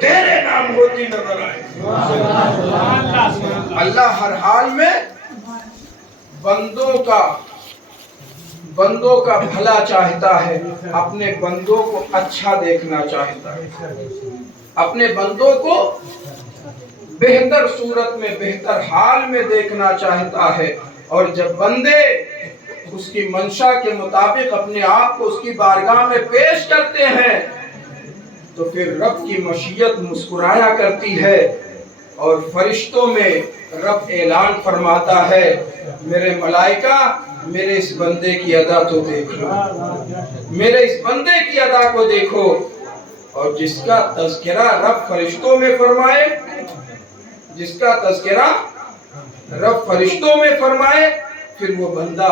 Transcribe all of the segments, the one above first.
तेरे नाम होती नजर आए। अल्लाह हर हाल में बंदों का भला चाहता है, अपने बंदों को अच्छा देखना चाहता है, अपने बंदों को बेहतर सूरत में बेहतर हाल में देखना चाहता है। और जब बंदे उसकी मंशा के मुताबिक अपने आप को उसकी बारगाह में पेश करते हैं तो फिर रब की मशीयत मुस्कुराया करती है और फरिश्तों में रब ऐलान फरमाता है, मेरे मलाइका मेरे इस बंदे की अदा तो देख लो, मेरे इस बंदे की अदा को देखो। और जिसका तज़किरा रब फरिश्तों में फरमाए, जिसका तज़किरा रब फरिश्तों में फरमाए, फिर वो बंदा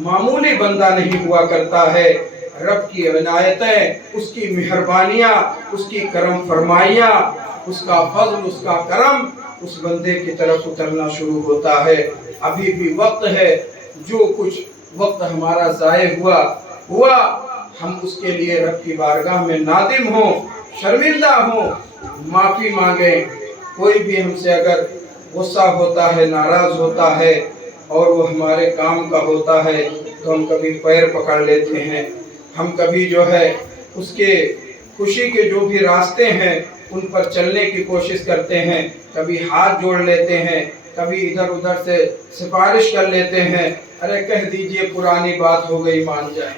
मामूली बंदा नहीं हुआ करता है। रब की इनायतें, उसकी मेहरबानियाँ, उसकी करम फरमाइयाँ, उसका फज़ल, उसका करम उस बंदे की तरफ उतरना शुरू होता है। अभी भी वक्त है, जो कुछ वक्त हमारा ज़ाये हुआ हम उसके लिए रब की बारगाह में नादिम हों, शर्मिंदा हों, माफ़ी मांगें। कोई भी हमसे अगर गुस्सा होता है, नाराज़ होता है और वो हमारे काम का होता है तो हम कभी पैर पकड़ लेते हैं, हम कभी जो है उसके खुशी के जो भी रास्ते हैं उन पर चलने की कोशिश करते हैं, कभी हाथ जोड़ लेते हैं, कभी इधर उधर से सिफारिश कर लेते हैं, अरे कह दीजिए पुरानी बात हो गई मान जाए,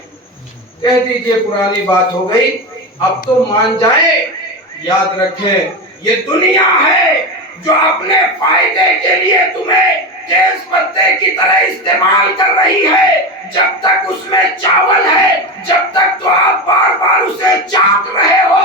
कह दीजिए पुरानी बात हो गई अब तो मान जाए। याद रखें ये दुनिया है जो अपने फायदे के लिए तुम्हें तेज पत्ते की तरह इस्तेमाल कर रही है। जब तक उसमें चावल है, जब तक तो आप बार बार उसे चाट रहे हो,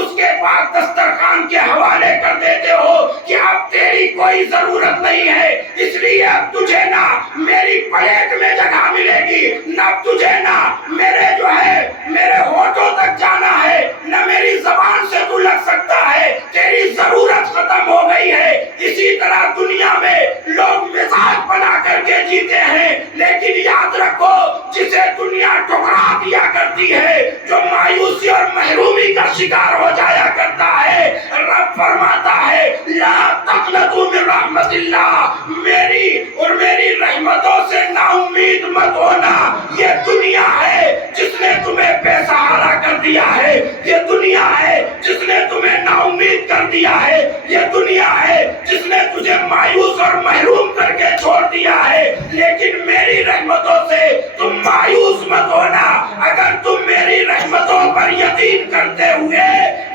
उसके बाद दस्तरखान के हवाले कर देते हो कि अब तेरी कोई जरूरत नहीं है, इसलिए अब तुझे ना मेरी प्लेट में जगह मिलेगी, न तुझे ना मेरे जो है मेरे होठों तक जाना है, न मेरी जबान से तू लग सकता है, तेरी जरूरत खत्म हो गई है। इसी तरह दुनिया में लोग मिजाज बना करके जीते हैं, लेकिन याद रखो जिसे दुनिया ठुकरा दिया करती है, जो मायूसी और महरूमी का शिकार हो जाया करता है, रब फरमाता है ला तक़नतू मिन रहमतिल्लाह, मेरी और मेरी रहमतों से नाउम्मीद मत होना। ये दुनिया है जिसने तुम्हें बेसहारा कर दिया है, ये दुनिया है जिसने तुम्हें नाउम्मीद कर दिया है, ये दुनिया है जिसने तुझे मायूस और महरूम करके छोड़ दिया है। लेकिन मेरी रहमतों से तुम मायूस मत होना। अगर तुम मेरी रहमतों पर यकीन करते हुए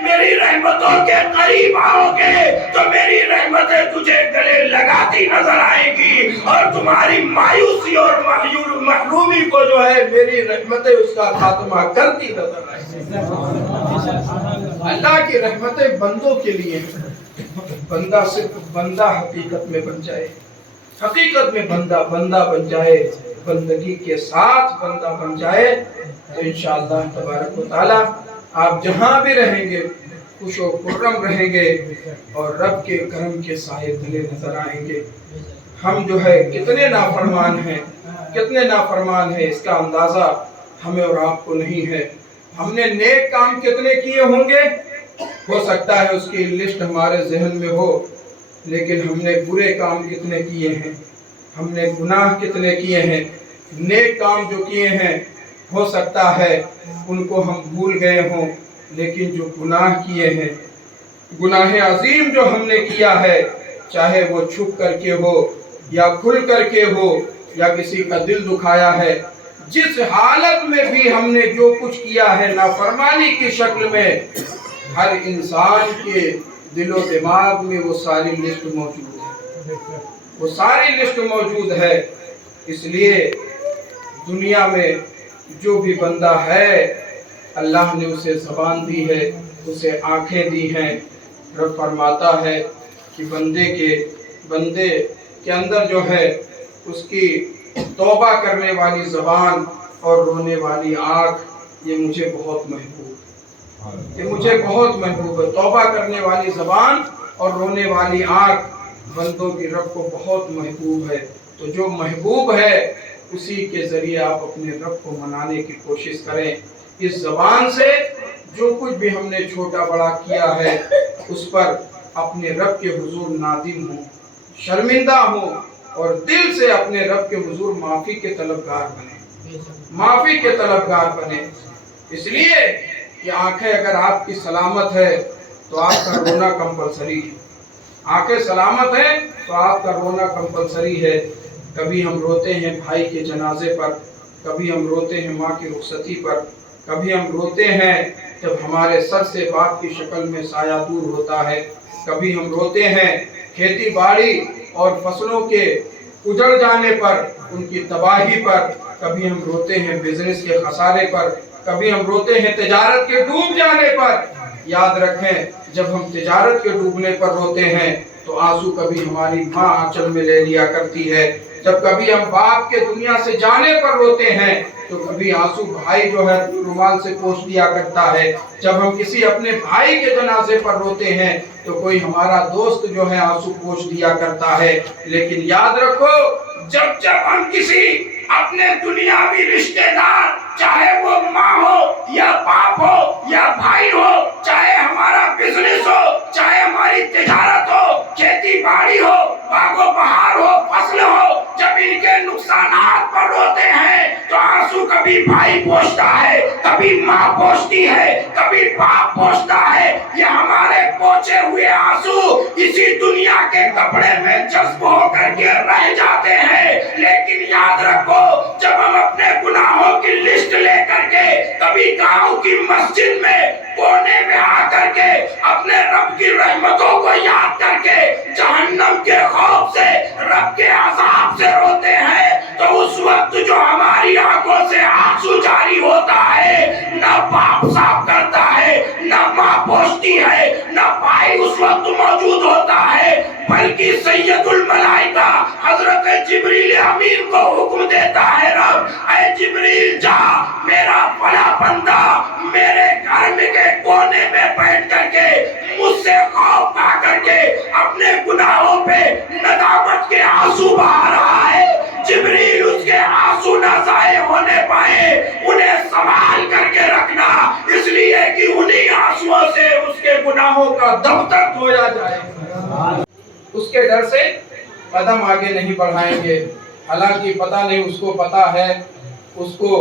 मेरी रहमतों के करीब आओगे तो मेरी रहमतें तुझे गले लगाती नजर आएगी और तुम्हारी मायूसी और महरूमी को जो है मेरी रहमतें उसका खात्मा करती नजर आएगी। अल्लाह की रहमतें बंदों के लिए हैं, बंदा सिर्फ बंदा हकीकत में बन जाए, हकीकत में बंदा बन जाए, बंदगी के साथ बंदा बन जाए तो इंशाअल्लाह तबारक व तआला आप जहाँ भी रहेंगे खुश व खुर्रम रहेंगे और रब के करम के साए तले नजर आएंगे। हम जो है कितने नाफरमान हैं इसका अंदाजा हमें और आपको नहीं है। हमने नेक काम कितने किए होंगे, हो सकता है उसकी लिस्ट हमारे जहन में हो, लेकिन हमने बुरे काम कितने किए हैं, हमने गुनाह कितने किए हैं। नेक काम जो किए हैं हो सकता है उनको हम भूल गए हों, लेकिन जो गुनाह किए हैं, गुनाह अजीम जो हमने किया है, चाहे वो छुप करके हो या खुल करके हो या किसी का दिल दुखाया है, जिस हालत में भी हमने जो कुछ किया है नाफरमानी की शक्ल में, हर इंसान के दिलो दिमाग में वो सारी लिस्ट मौजूद है, वो सारी लिस्ट मौजूद है। इसलिए दुनिया में जो भी बंदा है अल्लाह ने उसे ज़बान दी है, उसे आंखें दी हैं। रब फरमाता है कि बंदे के अंदर जो है उसकी तौबा करने वाली ज़बान और रोने वाली आँख, ये मुझे बहुत महबूब है, ये मुझे बहुत महबूब है। तौबा करने वाली ज़बान और रोने वाली आँख बंदों की रब को बहुत महबूब है। तो जो महबूब है उसी के ज़रिए आप अपने रब को मनाने की कोशिश करें। इस ज़बान से जो कुछ भी हमने छोटा बड़ा किया है اس پر اپنے رب کے حضور نادم ہوں، شرمندہ ہوں اور دل سے اپنے رب کے حضور معافی کے طلبگار بنے، معافی کے طلبگار بنے۔ اس لیے کہ آنکھیں اگر آپ کی سلامت ہے تو آپ کا رونا کمپلسری ہے، آنکھیں سلامت ہیں تو آپ کا رونا کمپلسری ہے۔ کبھی ہم روتے ہیں بھائی کے جنازے پر، کبھی ہم روتے ہیں ماں کی رخصتی پر، کبھی ہم روتے ہیں جب ہمارے سر سے باپ کی شکل میں سایہ دور ہوتا ہے، کبھی ہم روتے ہیں کھیتی باڑی اور فصلوں کے اجڑ جانے پر، ان کی تباہی پر، کبھی ہم روتے ہیں بزنس کے خسارے پر، کبھی ہم روتے ہیں تجارت کے ڈوب جانے پر۔ یاد رکھیں جب ہم تجارت کے ڈوبنے پر روتے ہیں تو آنسو کبھی ہماری ماں آنچل میں لے لیا کرتی ہے، جب کبھی ہم باپ کے دنیا سے جانے پر روتے ہیں تو کبھی آنسو بھائی جو ہے رومال سے پوچھ دیا کرتا ہے، جب ہم کسی اپنے بھائی کے جنازے پر روتے ہیں تو کوئی ہمارا دوست جو ہے آنسو پوچھ دیا کرتا ہے۔ لیکن یاد رکھو جب ہم کسی اپنے دنیاوی رشتہ دار، چاہے وہ ماں ہو یا باپ ہو یا بھائی ہو، چاہے ہمارا بزنس ہو، چاہے ہماری تجارت ہو، کھیتی باڑی ہو، باغ و بہار ہو، فصل ہو، جب ان کے نقصانات پر روتے ہیں تو آنسو کبھی بھائی پوچھتا ہے، کبھی ماں پوچھتی ہے، کبھی باپ پوچھتا ہے۔ یہ ہمارے پوچھے ہوئے آنسو اسی دنیا کے کپڑے میں جذب ہو کر کے رہ جاتے ہیں۔ لیکن یاد رکھو جب ہم اپنے گناہوں کی لسٹ لے کر کے کبھی گاؤں کی مسجد میں کونے میں آ کر کے اپنے رب کی رحمتوں کو یاد کر کے جہنم کے خوف سے، رب کے عذاب سے روتے ہیں تو اس وقت جو ہماری آنکھوں سے آنسو جاری ہوتا ہے، نہ باپ صاف کرتا ہے، نہ ماں پوچھتی ہے، نہ بھائی اس وقت موجود ہوتا ہے، بلکہ سید الملائکہ حضرت جبریل امین کو حکم دیتا ہے، رب اے جبریل جا، میرا فلاں بندہ میرے گھر کے کونے میں بیٹھ کر کے مجھ سے خوف کھا کر کے اپنے گناہوں پہ ندامت کے آنسو بہا رہا ہے۔ جبریل اس کے آنسو نہ ضائع ہونے پائے، انہیں سنبھال کر کے رکھنا، اس لیے کہ انہی آنسوؤں سے اس کے گناہوں کا دفتر دھویا جائے۔ اس کے ڈر سے قدم آگے نہیں بڑھائیں گے، حالانکہ پتہ نہیں اس کو پتہ ہے، اس کو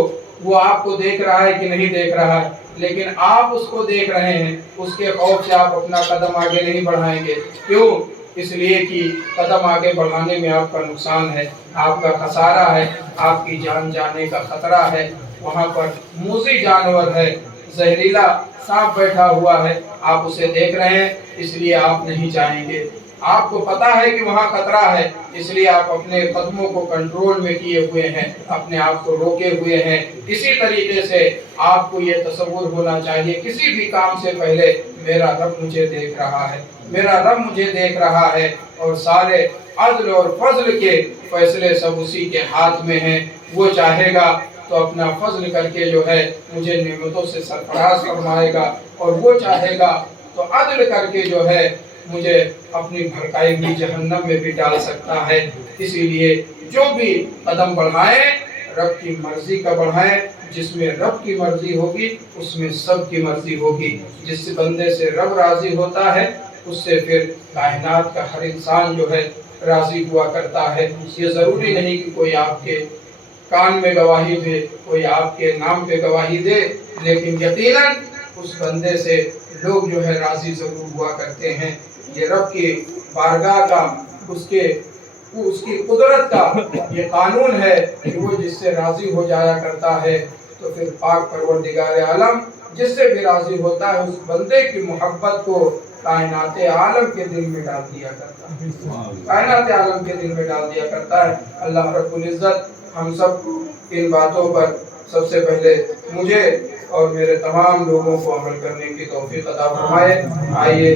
وہ آپ کو دیکھ رہا ہے کہ نہیں دیکھ رہا ہے، لیکن آپ اس کو دیکھ رہے ہیں، اس کے خوف سے آپ اپنا قدم آگے نہیں بڑھائیں گے۔ کیوں؟ اس لیے کہ قدم آگے بڑھانے میں آپ کا نقصان ہے، آپ کا خسارہ ہے، آپ کی جان جانے کا خطرہ ہے۔ وہاں پر موذی جانور ہے، زہریلا سانپ بیٹھا ہوا ہے، آپ اسے دیکھ رہے ہیں، اس لیے آپ نہیں جائیں گے۔ آپ کو پتا ہے کہ وہاں خطرہ ہے، اس لیے آپ اپنے قدموں کو کنٹرول میں کیے ہوئے ہیں، اپنے آپ کو روکے ہوئے ہیں۔ اسی طریقے سے آپ کو یہ تصور ہونا چاہیے کسی بھی کام سے پہلے میرا رب مجھے دیکھ رہا ہے، میرا رب مجھے دیکھ رہا ہے، اور سارے عدل اور فضل کے فیصلے سب اسی کے ہاتھ میں ہیں۔ وہ چاہے گا تو اپنا فضل کر کے جو ہے مجھے نعمتوں سے سرفراز فرمائے گا، اور وہ چاہے گا تو عدل کر کے جو ہے مجھے اپنی بھڑکائی ہوئی جہنم میں بھی ڈال سکتا ہے۔ اسی لیے جو بھی قدم بڑھائیں رب کی مرضی کا بڑھائیں، جس میں رب کی مرضی ہوگی اس میں سب کی مرضی ہوگی۔ جس بندے سے رب راضی ہوتا ہے اس سے پھر کائنات کا ہر انسان جو ہے راضی ہوا کرتا ہے۔ یہ ضروری نہیں کہ کوئی آپ کے کان میں گواہی دے، کوئی آپ کے نام پہ گواہی دے، لیکن یقیناً اس بندے سے لوگ جو ہے راضی ضرور ہوا کرتے ہیں۔ یہ رب کی بارگاہ کا، اس کی قدرت کا یہ قانون ہے کہ وہ جس سے راضی ہو جایا کرتا ہے تو پھر پاک پروردگار عالم جس سے بھی راضی ہوتا ہے اس بندے کی محبت کو کائنات عالم کے دل میں ڈال دیا کرتا ہے، کائنات عالم کے دل میں ڈال دیا کرتا ہے۔ اللہ رب العزت ہم سب کو ان باتوں پر سب سے پہلے مجھے اور میرے تمام لوگوں کو عمل کرنے کی توفیق عطا فرمائے۔ آئیے